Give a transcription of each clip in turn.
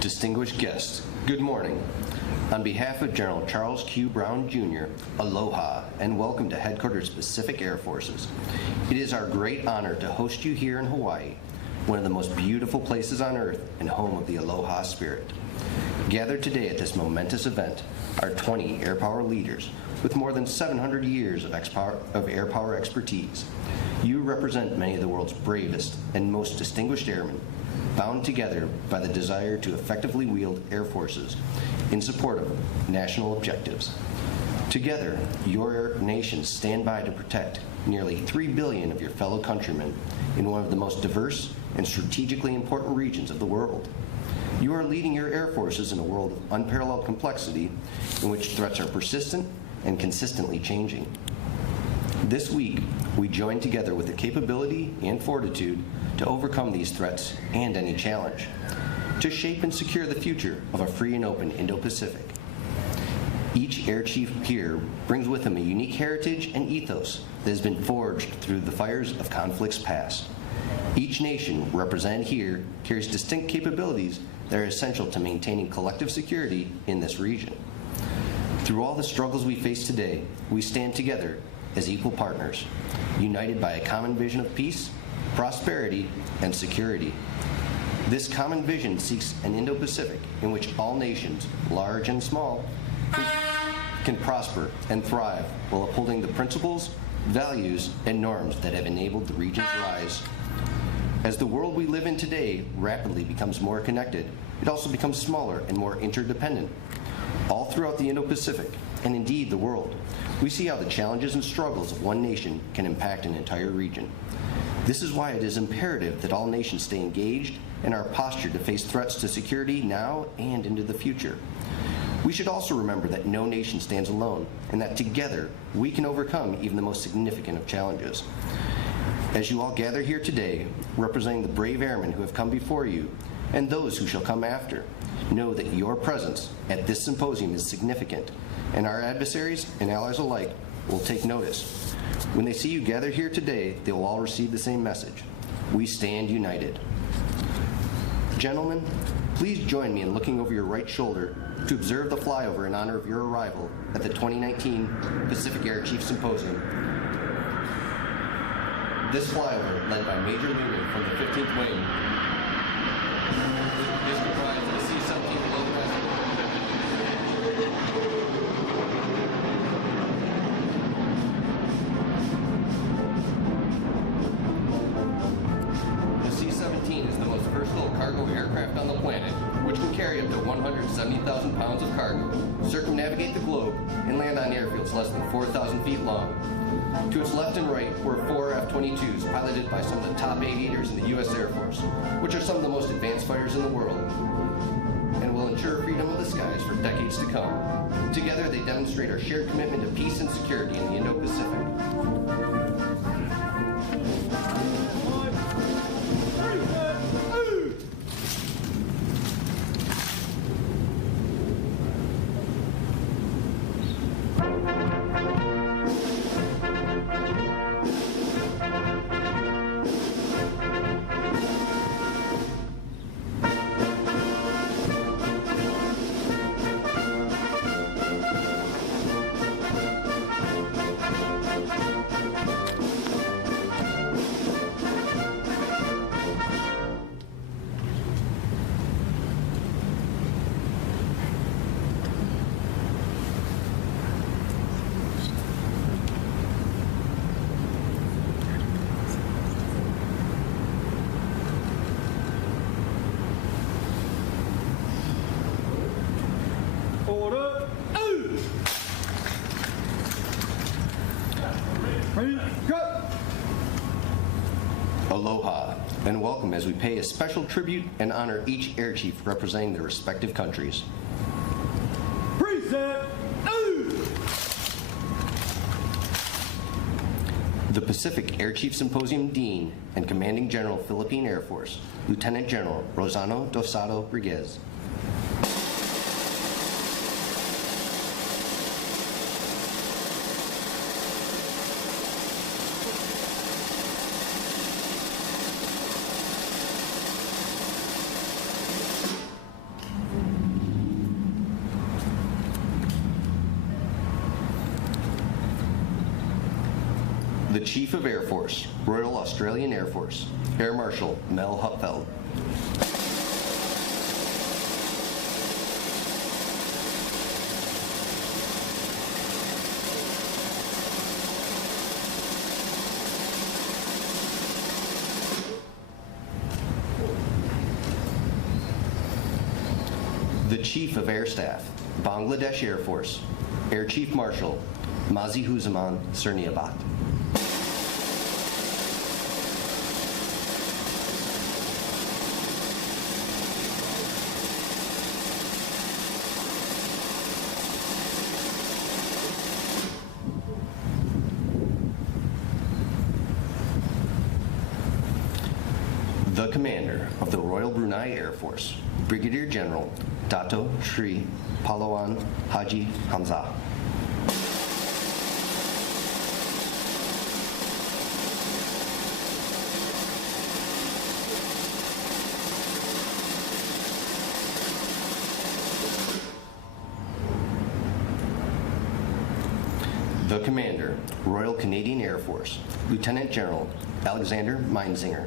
Distinguished guests, good morning. On behalf of General Charles Q. Brown, Jr., aloha, and welcome to Headquarters Pacific Air Forces. It is our great honor to host you here in Hawaii, one of the most beautiful places on Earth and home of the aloha spirit. Gathered today at this momentous event are 20 air power leaders with more than 700 years of air power expertise. You represent many of the world's bravest and most distinguished airmen, bound together by the desire to effectively wield air forces in support of national objectives. Together, your nations stand by to protect nearly 3 billion of your fellow countrymen in one of the most diverse and strategically important regions of the world. You are leading your air forces in a world of unparalleled complexity in which threats are persistent and consistently changing. This week, we join together with the capability and fortitude to overcome these threats and any challenge, to shape and secure the future of a free and open Indo-Pacific. Each Air Chief here brings with him a unique heritage and ethos that has been forged through the fires of conflicts past. Each nation represented here carries distinct capabilities that are essential to maintaining collective security in this region. Through all the struggles we face today, we stand together as equal partners, united by a common vision of peace, prosperity, and security. This common vision seeks an Indo-Pacific in which all nations, large and small, can prosper and thrive while upholding the principles, values, and norms that have enabled the region's rise. As the world we live in today rapidly becomes more connected, it also becomes smaller and more interdependent. All throughout the Indo-Pacific, and indeed the world, we see how the challenges and struggles of one nation can impact an entire region. This is why it is imperative that all nations stay engaged and are postured to face threats to security now and into the future. We should also remember that no nation stands alone, and that together we can overcome even the most significant of challenges. As you all gather here today, representing the brave airmen who have come before you and those who shall come after, know that your presence at this symposium is significant, and our adversaries and allies alike will take notice. When they see you gather here today, they will all receive the same message. We stand united. Gentlemen, please join me in looking over your right shoulder to observe the flyover in honor of your arrival at the 2019 Pacific Air Chiefs Symposium. This flyover, led by Major Lumen from the 15th Wing, is comprised of the C-17 low pressure. The C-17 is the most versatile cargo aircraft on the planet, which can carry up to 170,000 pounds of cargo, circumnavigate the globe, and land on airfields less than 4,000 feet long. To its left and right were 4 F-22s piloted by some of the top aviators in the U.S. Air Force, which are some of the most advanced fighters in the world, and will ensure freedom of the skies for decades to come. Together, they demonstrate our shared commitment to peace and security in the Indo-Pacific. Aloha, and welcome as we pay a special tribute and honor each Air Chief representing their respective countries. Present. The Pacific Air Chiefs Symposium Dean and Commanding General Philippine Air Force, Lieutenant General Rosano Dosado Briguez. The Chief of Air Force, Royal Australian Air Force, Air Marshal Mel Hupfeld. The Chief of Air Staff, Bangladesh Air Force, Air Chief Marshal Mazihuzzaman Serniabat. The Commander of the Royal Brunei Air Force, Brigadier General Dato Sri Pahlawan Haji Hamzah. The Commander, Royal Canadian Air Force, Lieutenant General Alexander Meinzinger.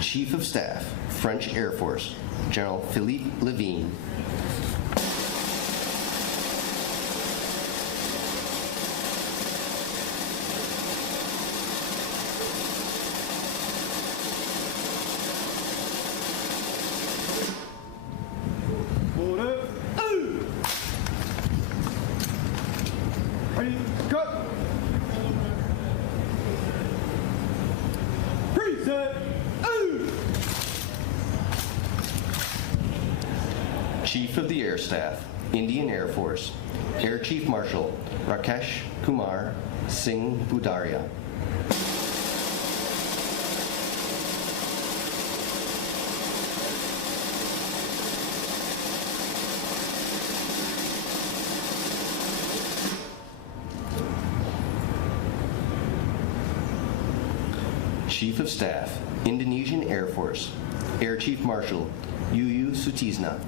Chief of Staff, French Air Force, General Philippe Levine. Chief of the Air Staff, Indian Air Force, Air Chief Marshal Rakesh Kumar Singh Budaria. Chief of Staff, Indonesian Air Force, Air Chief Marshal Yuyu Sutisna.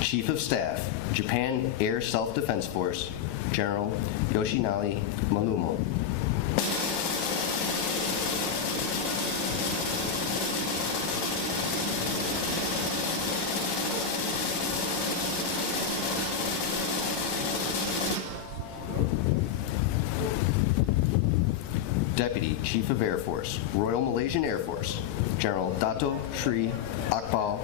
Chief of Staff, Japan Air Self-Defense Force, General Yoshinari Malumo. Deputy Chief of Air Force, Royal Malaysian Air Force, General Dato Sri Akbar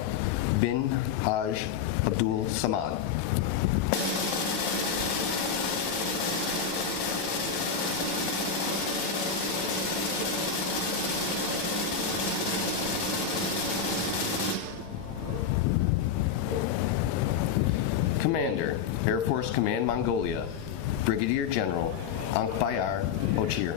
bin Haj Abdul Samad. Commander, Air Force Command Mongolia, Brigadier General Ankbayar Ochir.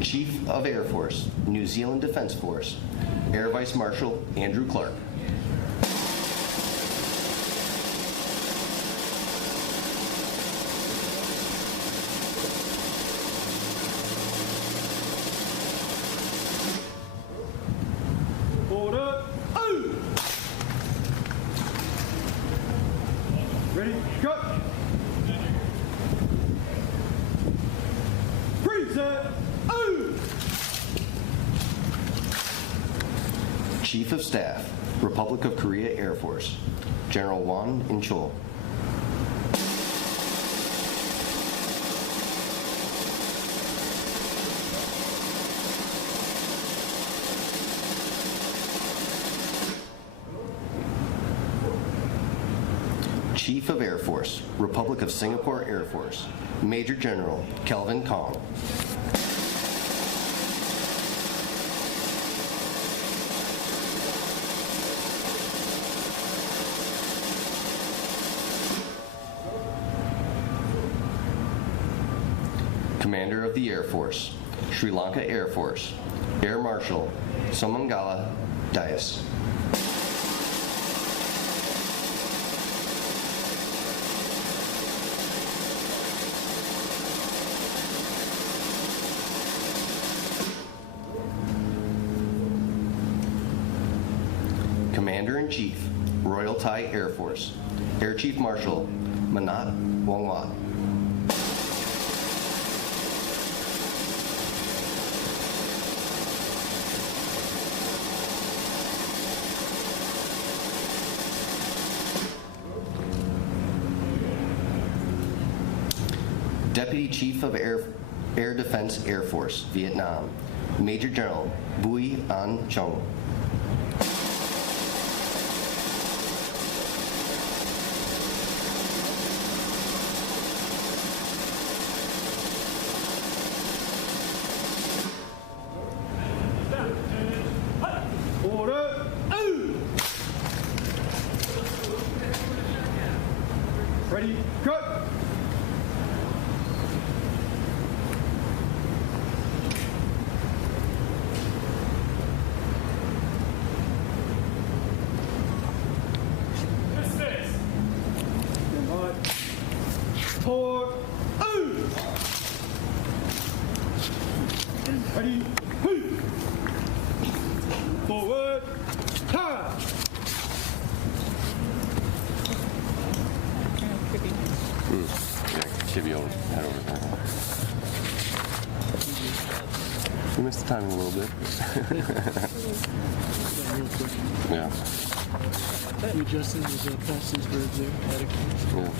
Chief of Air Force, New Zealand Defence Force, Air Vice Marshal Andrew Clark. Order, oh! Ready, go! Freezer! Chief of Staff, Republic of Korea Air Force, General Won In-chul. Chief of Air Force, Republic of Singapore Air Force, Major General Kelvin Kong. Commander of the Air Force, Sri Lanka Air Force, Air Marshal Somangala Dias. Commander-in-Chief, Royal Thai Air Force, Air Chief Marshal Manat Wongwat. Deputy Chief of Air Defense Air Force, Vietnam, Major General Bui An Chong. Order. Ready, go. Forward. Ready. Forward. Time. Yeah, Kibby will head over there. We missed the timing a little bit. Yeah. You Justin was passing his birds there. Yeah.